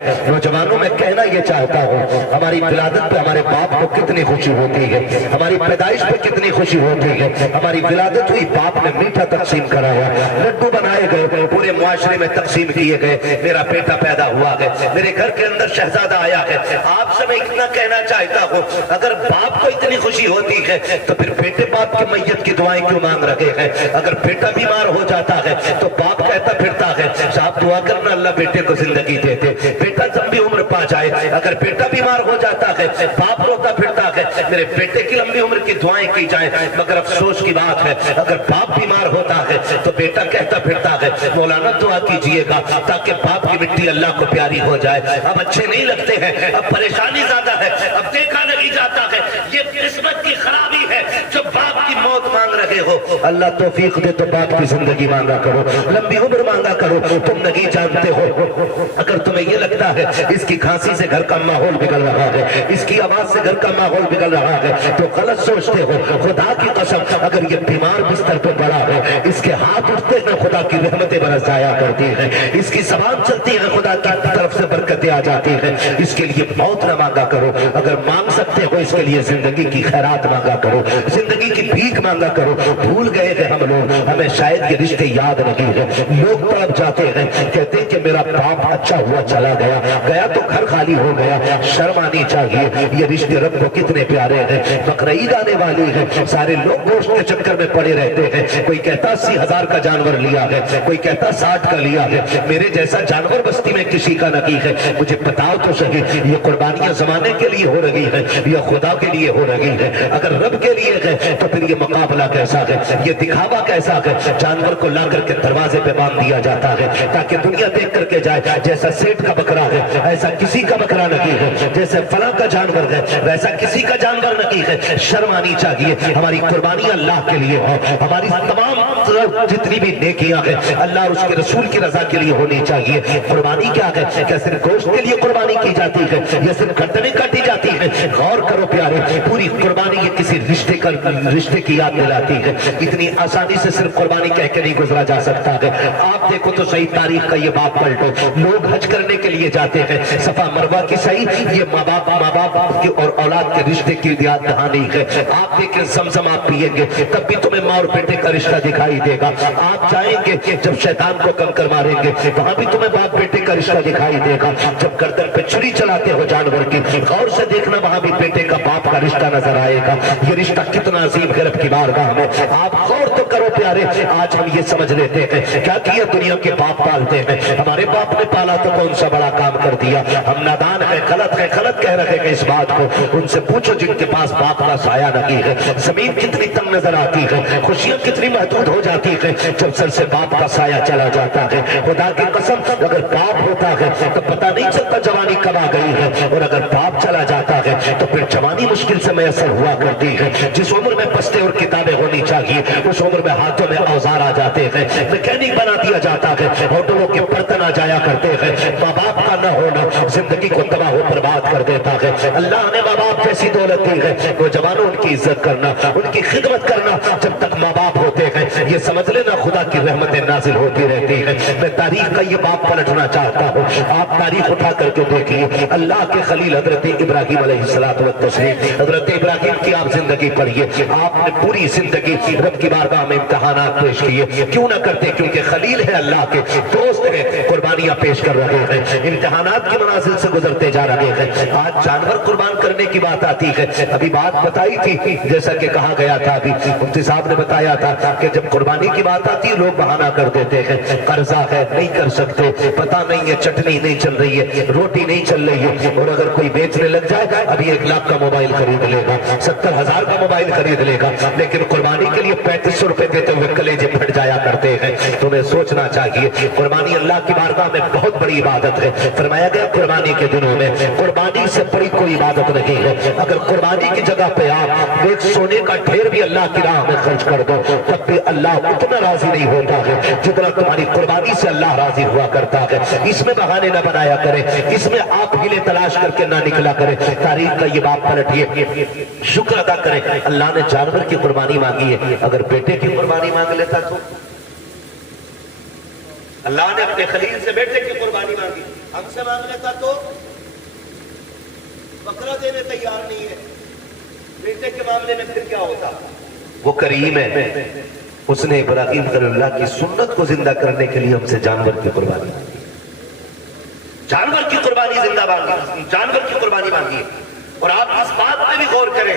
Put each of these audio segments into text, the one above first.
نوجوانوں میں کہنا یہ چاہتا ہوں، ہماری ولادت پہ ہمارے باپ کو کتنی خوشی ہوتی ہے، ہماری پیدائش پہ کتنی خوشی ہوتی ہے، ہماری ولادت ہوئی، باپ نے میٹھا تقسیم کرایا، لڈو بنائے گئے، پورے معاشرے میں تقسیم کیے گئے، میرا بیٹا پیدا ہوا ہے، میرے گھر کے اندر شہزادہ آیا ہے۔ آپ سے میں اتنا کہنا چاہتا ہوں، اگر باپ کو اتنی خوشی ہوتی ہے تو پھر بیٹے باپ کی میت کی دعائیں کیوں مانگ رہے ہیں؟ اگر بیٹا بیمار ہو جاتا ہے تو باپ کہتا پھرتا ہے صاحب دعا کرنا اللہ بیٹے کو زندگی دے دے، بیٹا لمبی عمر پا جائے۔ اگر بیٹا بیمار ہو جاتا ہے باپ روتا پھرتا ہے میرے بیٹے کی لمبی عمر کی دعائیں کی جائیں، مگر افسوس کی بات ہے اگر باپ بیمار ہوتا ہے تو بیٹا کہتا پھرتا ہے مولانا دعا کیجئے گا تاکہ باپ کی مٹی اللہ کو پیاری ہو جائے۔ اب اچھے نہیں لگتے ہیں، اب پریشانی زیادہ ہے، اب دیکھا نہیں جاتا ہے، یہ قسمت کی خرابی ہے جو باپ کی موت مانگ رہے ہو۔ اللہ توفیق دے تو باپ کی زندگی مانگا کرو، لمبی عمر مانگا کرو۔ تم نہیں جانتے ہو، اگر تمہیں یہ لگتا ہے اس کی کھانسی سے گھر کا ماحول بگڑ رہا ہے، اس کی آواز سے گھر کا ماحول بگڑ رہا ہے تو غلط سوچتے ہو۔ خدا کی قسم اگر یہ بیمار بستر پہ پڑا ہے، اس کے ہاتھ اٹھتے ہیں خدا کی رحمتیں برس جایا کرتی ہیں، اس کی زبان چلتی ہے خدا کی طرف سے برکتیں آ جاتی ہیں۔ اس کے لیے موت نہ مانگا کرو، اگر مانگ سکتے ہو اس کے لیے زندگی کی خیرات مانگا کرو، زندگی کی بھیک مانگا کرو۔ بھول گئے ہیں ہم لوگ، ہمیں شاید یہ رشتے یاد نہیں ہے۔ لوگ تڑپ جاتے ہیں، کہتے ہیں کہ میرا باپ اچھا ہوا چلا گیا، گیا تو گھر خالی ہو گیا۔ شرم آنی چاہیے، یہ رشتے رب کو کتنے پیارے ہیں۔ بقرعید آنے والی ہے، سارے لوگ گوشت کے چکر میں پڑے رہتے ہیں، کوئی کہتا 80,000 کا جانور لیا ہے، کوئی کہتا 60 کا لیا ہے۔ میرے جیسا جانور بستی میں کسی کا نہیں ہے، مجھے بتاؤ تو صحیح یہ قربانیاں زمانے کے لیے ہو رہی ہیں یا خدا کے لیے ہو رہی ہے؟ اگر رب کے لیے ہے تو پھر یہ مقابلہ کیسا ہے، یہ دکھاوا کیسا ہے؟ جانور کو لا کر کے دروازے پہ باندھ دیا جاتا ہے تاکہ دنیا دیکھ کر کے جائے جیسا سیٹ کا بکرا ہے ایسا کسی کا بکرا نہیں ہے، جیسے فلاں کا جانور ہے ویسا کسی کا جانور نہیں ہے۔ شرم آنی چاہیے، ہماری قربانی اللہ کے لیے ہو، ہماری تمام جتنی بھی نیکیاں ہیں اللہ اور اس کے رسول کی رضا کے لیے ہونی چاہیے۔ قربانی کیا ہے؟ کیا صرف گوشت کے لیے قربانی کی جاتی ہے یا صرف گردنیں کاٹی جاتی ہیں؟ غور کرو پیارے، پوری قربانی یہ کسی رشتے کی یاد دلاتی ہے۔ اتنی آسانی سے صرف قربانی کہہ کے نہیں گزرا جا سکتا ہے۔ آپ دیکھو تو صحیح تاریخ کا یہ باب پلٹو، لوگ حج کرنے کے لیے جاتے ہیں، صفا مروہ کی صحیح یہ ماں باپ کی اور اولاد کے رشتے کی یاد دہانی ہے۔ آپ دیکھیں زمزم آپ پیئیں گے تب بھی تمہیں ماں اور بیٹے کا رشتہ دکھائی دے گا۔ آپ جائیں گے جب شیطان کو کنکر ماریں گے وہاں بھی تمہیں باپ بیٹے کا رشتہ دکھائی دے گا۔ جب گردن پہ چھری چلاتے ہو جانور کی غور سے دیکھنا وہاں بھی بیٹے کا باپ کا رشتہ نظر آئے گا۔ یہ رشتہ کتنا عظیم ہے رب کی بارگاہ میں، آپ غور تو کرو پیارے۔ آج ہم یہ سمجھ لیتے ہیں کیا کیا دنیا کے باپ پالتے ہیں، ہمارے باپ نے پالا تو کون سا بڑا کام کر دیا۔ ہم نادان ہیں، غلط کہہ رہے ہیں اس بات کو۔ ان سے پوچھو جن کے پاس باپ کا سایہ نہیں ہے، زمین کتنی تنگ نظر آتی ہے، خوشیاں کتنی محدود ہو جاتی ہیں جب سر سے باپ کا سایہ چلا جاتا ہے۔ خدا کی قسم اگر باپ ہوتا ہے تو پتہ نہیں چلتا جوانی کب آ گئی ہے، اور اگر باپ چلا جاتا ہے تو پھر جوانی مشکل سے میسر ہوا کرتی ہے۔ جس عمر میں بستے اور کتابیں ہونی چاہیے اس عمر میں ہاتھوں میں اوزار آ جاتے ہیں، میکینک بنا دیا جاتا ہے، ہوٹلوں کے برتن آ جایا کرتے ہیں۔ ماں باپ کا نہ ہونا زندگی کو تباہ و برباد کر دیتا ہے۔ اللہ نے ماں باپ جیسی دولت دی ہے، نوجوانوں ان کی عزت کرنا، ان کی خدمت کرنا، جب تک ماں باپ ہوتے ہیں یہ سمجھ لینا خدا کی رحمتیں نازل ہوتی رہتی ہیں۔ میں تاریخ کا یہ باب پلٹنا چاہتا ہوں، آپ تاریخ اٹھا کر کے دیکھیے۔ اللہ کے خلیل حضرت ابراہیم علیہ الصلوۃ والتسلیم، حضرت ابراہیم کی آپ زندگی پڑھیے، آپ نے پوری زندگی رب کی بارگاہ میں امتحانات پیش کیے، کیوں نہ کرتے؟ کیونکہ خلیل ہے اللہ کے، دوست ہیں، قربانیاں پیش کر رہے ہیں، امتحانات کی منازل سے گزرتے جا رہے ہیں۔ آج جانور قربان کرنے کی بات آتی ہے، ابھی بات بتائی تھی جیسا کہ کہا گیا تھا، ابھی مفتی صاحب نے بتایا تھا کہ جب قربانی کی بات آتی ہے لوگ بہانہ کر دیتے ہیں، قرضہ ہے نہیں کر سکتے، پتہ نہیں ہے چٹنی نہیں چل رہی ہے، روٹی نہیں چل رہی ہے، اور اگر کوئی بیچنے لگ جائے ابھی 1 لاکھ کا موبائل خرید لے گا، 70,000 کا موبائل خرید لے گا، لیکن قربانی کے لیے 3500 روپے دیتے ہوئے کلیجے پھٹ جایا کرتے ہیں۔ تمہیں سوچنا چاہیے قربانی اللہ کی بارگاہ میں بہت بڑی عبادت ہے۔ فرمایا گیا قربانی کے دنوں میں قربانی سے بڑی کوئی عبادت نہیں ہے۔ اگر قربانی کی جگہ پہ آپ ایک سونے کا ڈھیر بھی اللہ کی راہ میں خرچ کر دو تب بھی اللہ اتنا راضی نہیں ہوتا ہے جتنا تمہاری قربانی سے اللہ راضی ہوا کرتا ہے۔ اس میں بہانے نہ بنایا کرے، اس میں آپ ہیلے تلاش کر کے نہ نکلا کرے۔ تاریخ کا یہ باب پلٹیے، شکر ادا کریں اللہ نے جانور کی قربانی مانگی ہے، اگر بیٹے کی قربانی مانگ لیتا تو اللہ نے اپنے خلیل سے بیٹے کی قربانی مانگی۔ ہم سے مانگنے کا تو بکرا دینے تیار نہیں ہے، بیٹے کے معاملے میں پھر کیا ہوتا؟ وہ کریم ہے، اس نے ابراہیم خلیل اللہ کی سنت کو زندہ کرنے کے لیے ہم سے جانور کی قربانی مانگی، جانور کی قربانی زندہ مانگی، جانور کی قربانی مانگی۔ اور آپ اس بات پہ بھی غور کریں،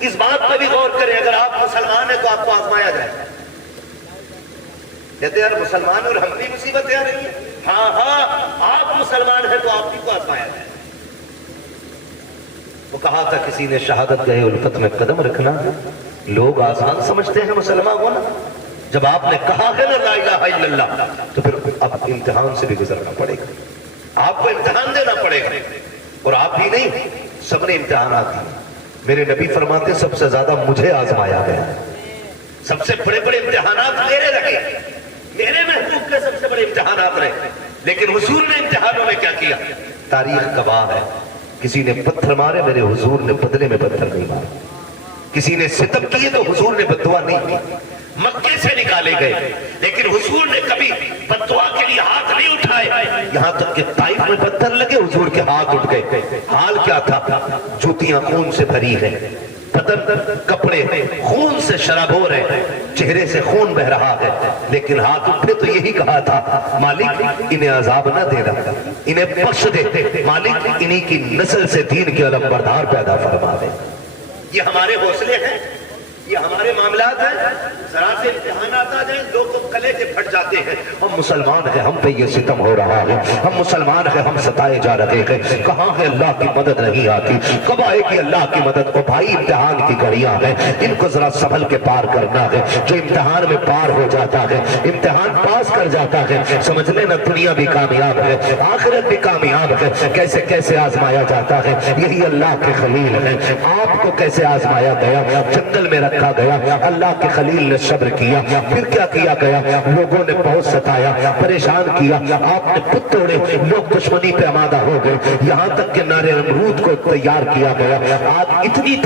اس بات پہ بھی غور کریں، اگر آپ مسلمان ہیں تو آپ کو آزمایا جائے۔ کہتے ہیں یار مسلمان اور ہم بھی مصیبتیں آ رہی ہیں۔ ہاں ہاں، آپ مسلمان ہیں تو آپ بھی کو آزمایا جائے۔ تو کہا تھا کسی نے شہادت گاہ الفت میں قدم رکھنا، لوگ آسان سمجھتے ہیں مسلمان ہونا، جب آپ نے کہا ہے نا لا الہ الا اللہ، تو پھر اب امتحان سے بھی گزرنا پڑے گا، آپ کو امتحان دینا پڑے گا۔ اور آپ بھی نہیں، سب نے امتحانات دیے۔ میرے نبی فرماتے سب سے زیادہ مجھے آزمایا گیا، سب سے بڑے بڑے امتحانات میرے رہے، میرے محبوب کے سب سے بڑے امتحانات رہے۔ لیکن حضور نے امتحانوں میں کیا کیا؟ تاریخ گواہ ہے، کسی نے پتھر مارے، میرے حضور نے بدلے میں پتھر نہیں مارے، کسی نے ستم کیے تو حضور نے بددعا نہیں کی، مکے سے نکالے گئے لیکن حضور نے کبھی بددعا کے لیے ہاتھ نہیں اٹھائے، یہاں تک کہ طائف میں پتھر لگے حضور کے ہاتھ اٹھ گئے۔ حال کیا تھا؟ جوتیاں خون سے بھری ہیں، بدن کپڑے خون سے شرابور ہیں، چہرے سے خون بہ رہا ہے، لیکن ہاتھ اٹھے تو یہی کہا تھا مالک انہیں عذاب نہ دینا، انہیں بخش دے، مالک انہی کی نسل سے دین کے علم بردار پیدا فرما دے۔ یہ ہمارے حوصلے ہیں، یہ ہمارے معاملات ہیں، ذرا سے امتحانات آ جائیں لوگ تو کلیجے پھٹ جاتے ہیں۔ ہم مسلمان ہیں، ہم پہ یہ ستم ہو رہا ہے، ہم مسلمان ہیں، ہم ستائے جا رہے ہیں، کہاں ہے اللہ کی مدد نہیں آتی، کب آئے گی اللہ کی مدد؟ او بھائی امتحان کی گھڑیاں ہیں، ان کو ذرا سنبھل کے پار کرنا ہے۔ جو امتحان میں پار ہو جاتا ہے، امتحان پاس کر جاتا ہے، سمجھ لینا دنیا بھی کامیاب ہے، آخرت بھی کامیاب ہے۔ کیسے کیسے آزمایا جاتا ہے، یہی اللہ کے خلیل ہیں۔ آپ کو کیسے آزمایا گیا؟ جنگل میں رکھا گیا، اللہ کے خلیل نے صبر کیا، پھر کیا کیا گیا؟ لوگوں نے بہت ستایا، پریشان کیا، آپ نے پت توڑے، لوگ دشمنی پہ آمادہ ہو گئے، یہاں تک کہ نار نمرود کو تیار کیا گیا۔ آگ اتنی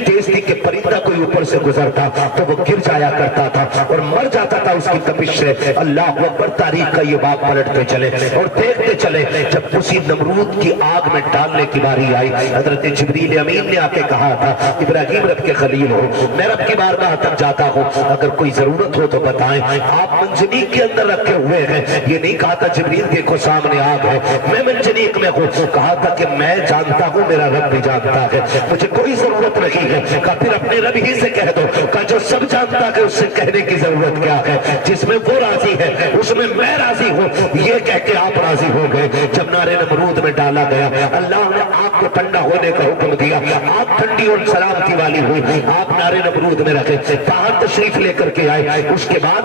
تیز تھی کہ پرندہ کوئی اوپر سے گزرتا تو وہ گر جایا کرتا تھا اور مر جاتا تھا اس کی تپش سے۔ اللہ اکبر، تاریخ کا یہ باب پلٹتے چلے اور دیکھتے چلے، جب اسی نمرود کی آگ میں ڈالنے کی باری آئی، حضرت جبریل امین نے آ کے کہا تھا ابراہیم رب کے خلیل ہو، میں رب کی بارگاہ تک جاتا ہوں، اگر کوئی ضرورت ہو تو بتائیں۔ آپ منجنیق کے اندر رکھے ہوئے ہیں، یہ نہیں کہا تھا جبریل دیکھو سامنے آگ ہے، میں منجنیق میں ہوں، کہا تھا کہ میں جانتا ہوں، میرا رب بھی جانتا ہے، مجھے کوئی ضرورت نہیں ہے۔ کہا پھر اپنے رب ہی سے کہہ دو، کہا جو سب جانتا ہے اس سے کہنے کی ضرورت کیا ہے، جس میں وہ راضی ہے اس میں میں راضی ہوں، یہ کہہ کے آپ راضی ہو گئے۔ جب نار نمرود میں ڈالا گیا، اللہ نے آگ کو ٹھنڈا ہونے کا حکم دیا، آگ ٹھنڈی اور سلامتی والی ہوئی، آپ نار نمرود میں رکھے، باہر تشریف لے کر کے آئے۔ اس کے بعد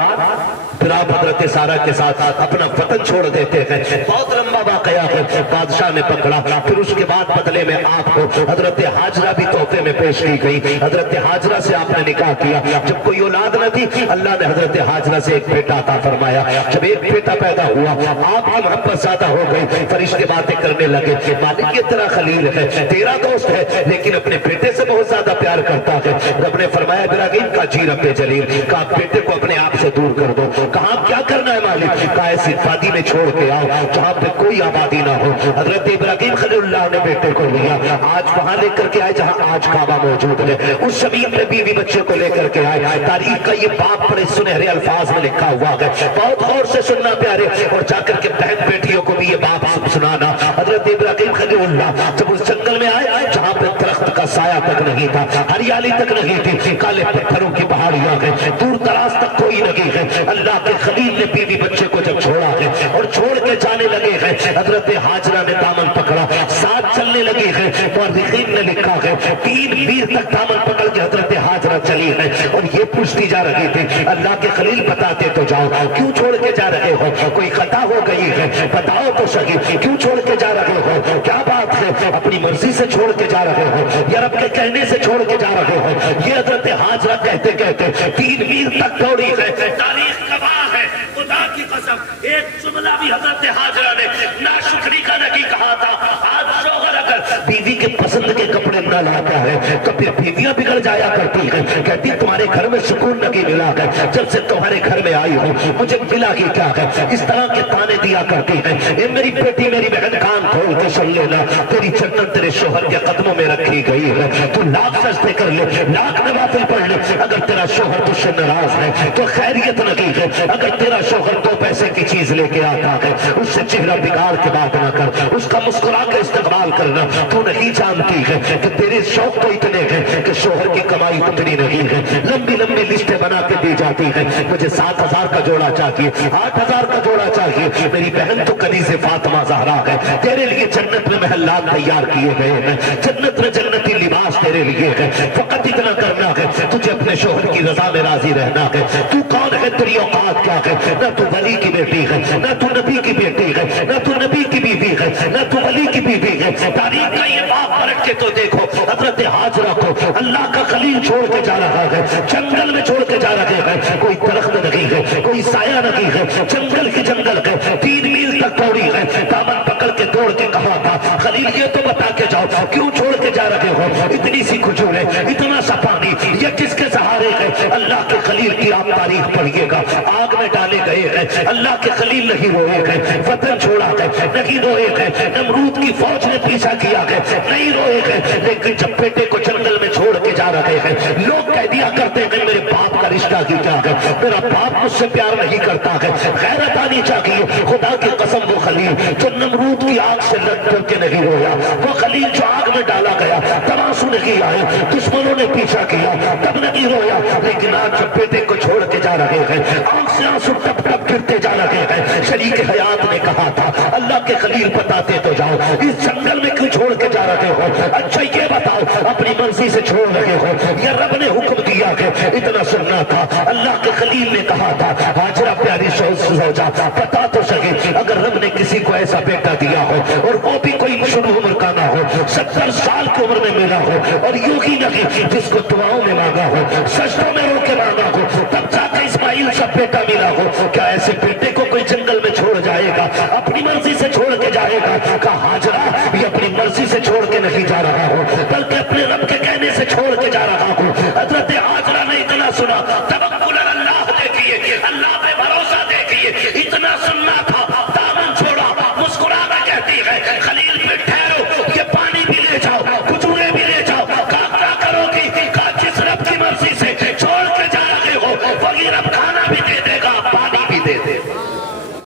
پھر آپ حضرت سارہ کے ساتھ اپنا وطن چھوڑ دیتے ہیں، بہت لمبا واقعہ ہے، بادشاہ نے پکڑا، پھر اس کے بعد بدلے میں آپ کو حضرت حاجرہ بھی تحفے میں پیش کی گئی، حضرت حاجرہ سے آپ نے نکاح کیا۔ جب کوئی اولاد نہ تھی، اللہ نے حضرت حاجرہ سے ایک بیٹا عطا فرمایا، جب ایک بیٹا پیدا ہوا، آپ کی محبت زیادہ ہو گئی، فرشتے باتیں کرنے لگے، مالک یہ تیرا خلیل ہے، تیرا دوست ہے، لیکن اپنے بیٹے سے بہت زیادہ پیار کرتا ہے۔ رب نے فرمایا ابراہیم کا جی رب جلیل، کہا بیٹے کو اپنے آپ سے دور کر دو۔ کہا کیا کرنا ہے مالک؟ کہا ایسی وادی میں چھوڑ کے آؤ جہاں پہ کوئی آبادی نہ ہو۔ حضرت ابراہیم خلیل اللہ نے بیٹے کو لیا، آج وہاں لے کر کے آئے جہاں آج کعبہ موجود ہے، اس زمین پہ بیوی بچے کو لے کر کے آئے۔ تاریخ کا یہ باب بڑے سنہرے الفاظ میں لکھا ہوا ہے، بہت غور سے سننا پیارے، اور جا کر کے بہن بیٹیوں کو بھی یہ باب سنانا۔ حضرت ابراہیم خلیل اللہ جب اس جنگل میں آئے جہاں پہ درخت کا سایہ تک نہیں تھا، ہریالی تک نہیں تھی، کالے پتھروں کی پہاڑیاں ہیں، دور دراز تک کوئی نہیں ہے، اللہ کے خلیل نے بیوی بچے کو جب چھوڑا ہے اور چھوڑ کے جانے لگے ہیں، حضرت حاجرہ نے دامن پکڑا، ساتھ چلنے لگے ہیں، مورخین نے لکھا ہے 3 میر تک دامن پکڑ کے حضرت حاجرہ چلی ہے، اور یہ پوچھتی جا رہی تھی اللہ کے خلیل بتاتے تو جاؤ کیوں چھوڑ کے جا رہے ہو، کوئی خطا ہو گئی ہے بتاؤ تو صحیح، کیوں چھوڑ کے جا رہے ہو، کیا بات ہے، اپنی مرضی سے چھوڑ کے جا رہے ہو یا رب کے کہنے سے چھوڑ کے جا رہے ہو؟ یہ حضرت حاجرہ کہتے کہتے 3 میر تک دوڑی ہے، تاریخ گواہ ہے، خدا کی قسم ایک جملہ بھی حضرت حاجرہ نے ناشکری کا نہیں کہا تھا۔ آج شوہر اگر بیوی کے پسند کے کپڑے نہ نکل آتا ہے تو پھر بیویاں بگڑ جایا کرتی ہیں، کہتی تمہارے گھر میں سکون نہیں ملا ہے، جب سے تمہارے گھر میں آئی ہوں مجھے ملا ہی کیا ہے، اس طرح کے تانے دیا کرتی ہیں۔ اے میری بیٹی میری بہن کان کھول کے سن لینا، تیری جنت تیرے شوہر کے قدموں میں رکھی گئی ہے، تو لاکھ سجدے کر لے، لاکھ نوافل پڑھ لے، اگر تیرا شوہر تجھ سے ناراض ہے تو خیریت نہیں ہے۔ اگر تیرا شوہر 2 پیسے کی چیز لے کے آتا ہے اس سے چہرہ بگاڑ کے بات نہ کر، اس کا مسکرا کے استقبال کرنا۔ تو نہیں جانتی ہے کہ تیرے شوق تو اتنے ہیں کہ شوہر کی کمائی اتنی نہیں ہے، لمبی لمبی لسٹیں بنا کے دی جاتی ہیں، مجھے 7,000 کا جوڑا چاہیے، 8,000 کا جوڑا چاہیے۔ میری بہن تو کنیز فاطمہ زہرا ہے، تیرے لیے جنت میں محلات تیار کیے گئے ہیں، جنت میں جنتی لباس تیرے لیے ہے، فقط اتنا کرنا ہے تجھے اپنے شوہر کی رضا میں راضی رہنا ہے۔ تو کون ہے، تیری اوقات کیا ہے؟ نہ تو ولی کی بیٹی ہے، نہ تو نبی کی بیٹی ہے، نہ تو نبی کی بیوی ہے، نہ تو ولی کی بیوی ہے۔ تاریخ کا یہ باغ پلٹ کے تو دیکھو، حضرت ہاجرہ کو اللہ کا خلیل چھوڑ کے جا رہا ہے، جنگل میں چھوڑ کے جا رہے ہیں، کوئی درخت نہیں ہے، کوئی سایہ نہیں ہے، جنگل کی جنگل ہے، 3 میل تک دوڑی ہے، دامن پکڑ کے دوڑ کے کہا تھا خلیل یہ تو بتا کے جاؤ کیوں چھوڑ کے جا رہے ہو، اتنی سی کھجوریں، اتنا سا پانی، یہ کس کے سہارے ہے؟ اللہ کے خلیل کی آپ تاریخ پڑھیے گا، آگ میں ڈالے گئے ہیں، اللہ کے خلیل نہیں روئے ہیں، وطن چھوڑا ہے نہیں روئے ہیں، نمرود کی فوج نے پیچھا کیا ہے نہیں روئے ہیں، لیکن جب بیٹے کو جنگل میں چھوڑ کے جا رہے ہیں لوگ کہہ دیا کرتے ہیں میرے باپ کا رشتہ کی کیا ہے، میرا باپ مجھ سے پیار نہیں کرتا ہے، غیرت آنی چاہیے۔ خدا کی قسم وہ خلیل جو نمرود کی آگ سے لڑ کر کے نہیں رویا، وہ خلیل جو آگ میں ڈالا گیا تماسو نہیں آئے، دشمنوں نے پیچھا کیا تب نہیں رویا، لیکن آج جب بیٹے کو چھوڑ کے جا رہے ہیں آنکھ سے آنسو ٹپ ٹپ گرتے جا رہے ہیں۔ شریک حیات نے کہا تھا اللہ کے خلیل بتاتے تو جاؤ اس جنگل میں کیوں چھوڑ کے جا رہے ہو، اچھا یہ بتاؤ اپنی مرضی سے چھوڑ رہے ہو یا رب نے حکم دیا کہ اتنا سننا تھا؟ اللہ کے خلیل نے کہا تھا ہاجرہ پیاری زوجہ پتا تو سکے اگر رب نے کسی کو ایسا بیٹا دیا ہو اور وہ بھی کوئی شروع عمر کا نہ ہو، 70 سال کی عمر میں ملا ہو اور یوں ہی نہیں جس کو دعاؤں میں مانگا ہو سجدوں میں رو کے مانگا ہو تب جا کے اسماعیل سا بیٹا ملا ہو، کیا ایسے بیٹے کو کوئی جنگل میں چھوڑ جائے گا، اپنی مرضی سے چھوڑ کے جائے گا؟ کہا ہاجرہ